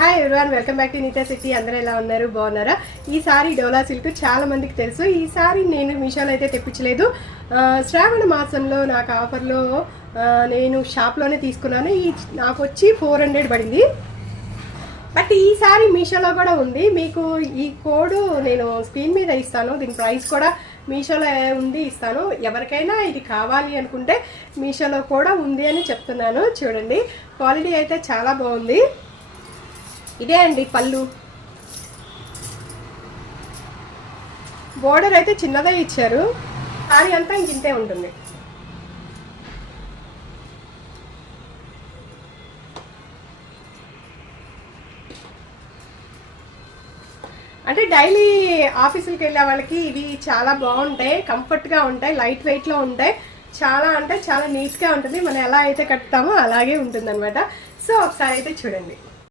Hi everyone, welcome back to Neeta city. అందరూ ఎలా ఉన్నారు? బాగున్నారా? ఈ సారీ డోలా సిల్క్ చాలా మందికి తెలుసు. ఈ సారీ నేను మీషోలో అయితే తెప్పించలేదు. శ్రావణ మాసంలో నాకు ఆఫర్లో నేను షాప్లోనే తీసుకున్నాను. నాకు వచ్చి 400 పడింది. బట్ ఈ సారీ మీషోలో కూడా ఉంది. మీకు ఈ కోడ్ నేను స్క్రీన్ మీద ఇస్తాను. దీని ప్రైస్ కూడా మీషోలో ఉంది, ఇస్తాను. ఎవరికైనా ఇది కావాలి అనుకుంటే మీషోలో కూడా ఉంది అని చెప్తున్నాను. చూడండి, క్వాలిటీ అయితే చాలా బాగుంది. ఇదే అండి పళ్ళు. బోర్డర్ అయితే చిన్నదే ఇచ్చారు. సారీ అంతా ఇంతే ఉంటుంది. అంటే డైలీ ఆఫీసులకి వెళ్ళే వాళ్ళకి ఇవి చాలా బాగుంటాయి, కంఫర్ట్గా ఉంటాయి, లైట్ వెయిట్లో ఉంటాయి. చాలా అంటే చాలా నీట్గా ఉంటుంది. మనం ఎలా అయితే కట్టుతామో అలాగే ఉంటుంది అనమాట. సో ఒకసారి అయితే చూడండి.